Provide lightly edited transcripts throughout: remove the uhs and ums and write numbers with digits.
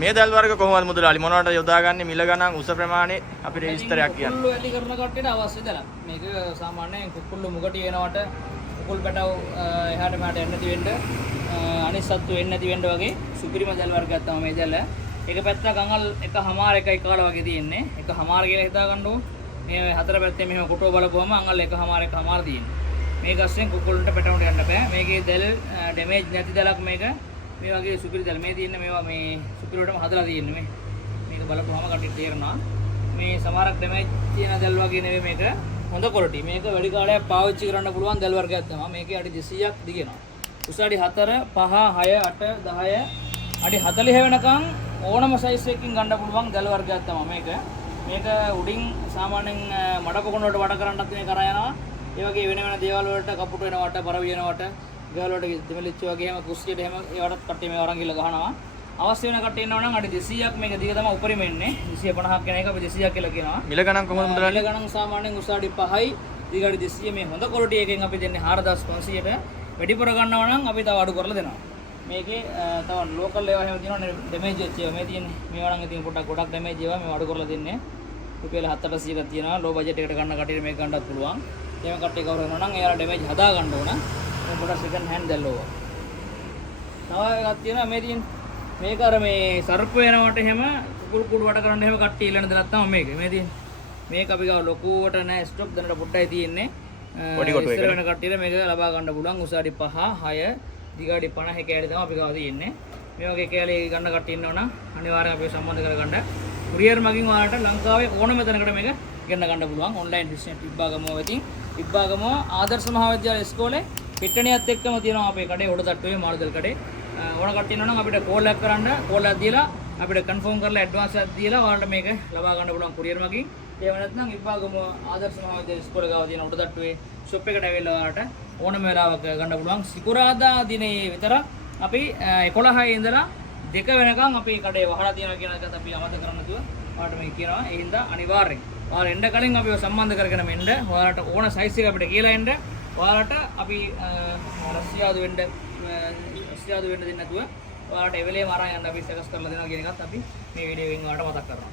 මේ දැල් වර්ග කොහොමද මුදලාලි මොනවට යොදාගන්නේ මිල ගණන් උස ප්‍රමාණය අපිට විස්තරයක් කියන්න. කුකුල්ලු වැඩි කරන කට්ටියට අවශ්‍ය දලා. මේක සාමාන්‍යයෙන් කුකුල්ලු මුගටි වෙනවට කුකුල් පැටව එහාට මෙහාට යන්න නැති වෙන්න අනිත් සත්තු එන්න නැති වෙන්න වගේ සුපිරිම දැල් වර්ගයක් තමයි මේ දැල. එක පැත්තක අඟල් එකමාර එකයි කාල වගේ තියෙන්නේ. එකමාර කියලා හිතා ගන්න ඕන. මේ හතර පැත්තේ මෙහෙම කොටුව බලපුවම අඟල් එකමාර තියෙන්නේ. මේක අස්සෙන් කුකුල්ලන්ට පැටවුන්ට යන්න බෑ. මේකේ දැල් ඩැමේජ් නැති දැලක් මේක. මේ වගේ සුපිරි දැල් මේ තියෙන්නේ මේවා මේ සුපිරිවටම හදලා තියෙන්නේ මේ. මේක බලපුවම කට්ටියට තේරෙනවා. මේ සමහරක් ඩැමේජ් තියෙන දැල් වගේ නෙවෙයි මේක. හොඳ ක්වොලිටි. මේක වැඩි කාලයක් පාවිච්චි කරන්න පුළුවන් දැල් වර්ගයක් තමයි. මේකේ අඩි 200ක් දිගෙනවා. උස අඩි 4, 5, 6, 8, 10 අඩි 40 වෙනකන් ඕනම සයිස් එකකින් ගන්න පුළුවන් දැල් වර්ගයක් තමයි මේක. මේක උඩින් සාමාන්‍යයෙන් මඩ පොකුණ වලට වඩ කරන්නත් මේ කරා යනවා. ඒ වගේ වෙන වෙන දේවල් වලට කපුට වෙනවට, පර වෙනවට, ගෙවල් වලට දෙමෙලිච්ච වගේ එහෙම කුස්සියට එහෙම ඒවටත් කට්ටිය මේ වරන් ගිහලා ගහනවා. අවශ්‍ය වෙන කට්ටිය ඉන්නවා නම් අඩි 200ක් මේක දිග තමයි උපරිම එන්නේ. 250ක් කෙන එක අපි 200ක් කියලා කියනවා. මිල ගණන් කොහොමද මුදලාලි? මිල ගණන් සාමාන්‍යයෙන් උස අඩි 5යි, දිග අඩි 200 මේ හොඳ ක්වොලිටි එකෙන් අපි දෙන්නේ 4500ට. වැඩිපුර ගන්නවා නම් අපි තව අඩු කරලා දෙනවා. මේකේ තව ලෝකල් ඒවා එහෙම තියෙනවා ඩැමේජ් වෙච්ච ඒවා මේ තියෙන්නේ. මේවා නම් ඉතින් පොඩක් ගොඩක් ඩැමේජ් ඒවා මේ අඩු කරලා දෙන්නේ. රුපියල් 700ක් තියෙනවා. ලෝ බජට් එකට ගන්න කට්ටියට මේක ගන්නත් පුළුවන්. එහෙම කට්ටිය කවුරු වෙනවා නම් එයාලා ඩැමේජ් හදා ගන්න ඕන. මේ පොඩක් සෙකන්ඩ් හෑන්ඩ් දැල්ලෝවා. තව එකක් තියෙනවා මේ තියෙන්නේ. මේක අර මේ සර්ප වෙනවට එහෙම කුකුල් කුඩු වට කරන්න එහෙම කට්ටිය ඉල්ලන දෙයක් තමයි මේක. මේ තියෙන්නේ. මේක අපි ගාව ලොකුවට නෑ ස්ටොක් දැනට පොඩ්ඩයි තියෙන්නේ. පොඩි කොට එක. ඉස්සර වෙන කට්ටියට මේක ලබා ගන්න පුළුවන්. උස අඩි 5, 6, දිග අඩි 50 කෑලි තමයි අපි ගාව තියෙන්නේ. මේ වගේ කෑලි ගන්න කට්ටිය ඉන්නවනම් අනිවාර්යෙන් අපිව සම්බන්ධ කරගන්න. කුරියර් මගින් ඔයාලට ලංකාවේ ඕනම තැනකට මේක ගෙන්න ගන්න පුළුවන්. ඔන්ලයින් බිස්නස් ඉබ්බාගම වෙතින් ඉබ්බාගම ආදර්ශ මහාවිද්‍යාල ඉස්කෝලේ පිටණියත් එක්කම තියෙනවා අපේ කඩේ උඩ තට්ටුවේ මාළුදල් කඩේ. ඕන කට්ටිය ඉන්නවනම් අපිට කෝල් එකක් කරන්න, කෝල් එකක් දීලා අපිට කන්ෆර්ම් කරලා ඇඩ්වාන්ස් එකක් දීලා ඔයාලට මේක ලබා ගන්න පුළුවන් කුරියර් මගින්. ඒව නැත්නම් ඉබ්බාගම ආදර්ශ මහාවිද්‍යාල ඉස්කෝලේ ගාව තියෙන උඩ තට්ටුවේ ෂොප් එකට ඇවිල්ලා ඔයාලට ඕනම වෙලාවක ගන්න පුළුවන්. සිකුරාදා දිනේ විතර අපි 11 ඉඳලා 2 වෙනකන් අපි කඩේ වහලා තියෙනවා කියන එකත් අපි අමතක කරන්න නැතුව ඔයාලට මේ කියනවා. ඒ හින්දා අනිවාර්යෙන් ඔයාලා එන්න කලින් අපිව සම්බන්ධ කරගෙන මෙන්න. ඔයාලට ඕන සයිස් එක අපිට කියලා එන්න. ඔයාලට අපි රස්සියාදු වෙන්න දෙන්නේ නැතුව ඔයාලට එවෙලේම අරන් යන්න අපි සකස් කරලා දෙනවා කියන එකත් අපි මේ වීඩියෝවෙන් ඔයාලට මතක් කරනවා.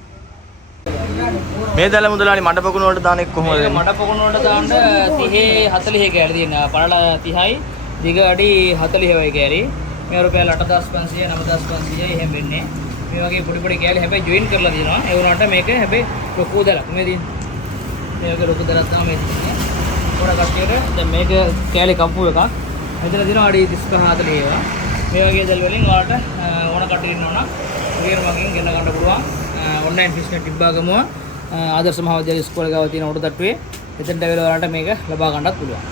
මේ දැල මුදලාලි මඩ පොකුණ වලට දාන්නේ කොහොමද? මඩ පොකුණ වලට දාන්න 30 40 කෑලි තියෙනවා. පළල 30යි, දිග අඩි 40 වගේ කෑලි. මේ රුපියල් 8500 9500 එහෙම වෙන්නේ. මේ වගේ පොඩි පොඩි කෑලි හැබැයි ජොයින් කරලා තියෙනවා. ඒ වුණාට මේක හැබැයි ලොකු දැලක්. මේ තියෙන්නේ. මේ වගේ ලොකු දැලක් තමයි මේ තියෙන්නේ. පොඩ කට්ටියට දැන් මේක කෑලි කම්පු එකක්. මෙතන තියෙනවා අඩි 35 40 ඒවා. මේ වගේ දැල් වලින් ඔයාලට ඕන කට්ටිය ඉන්නවනම් කුරියර් මගින් ගෙන්න ගන්න පුළුවන්. ඔන්ලයින් බිස්නස් ඉබ්බාගම ආදර්ශ මහාවිද්‍යාල ඉස්කෝලේ ගාව තියෙන උඩ තට්ටුවේ එතනට වෙලා ඔයාලට මේක ලබා ගන්නත් පුළුවන්.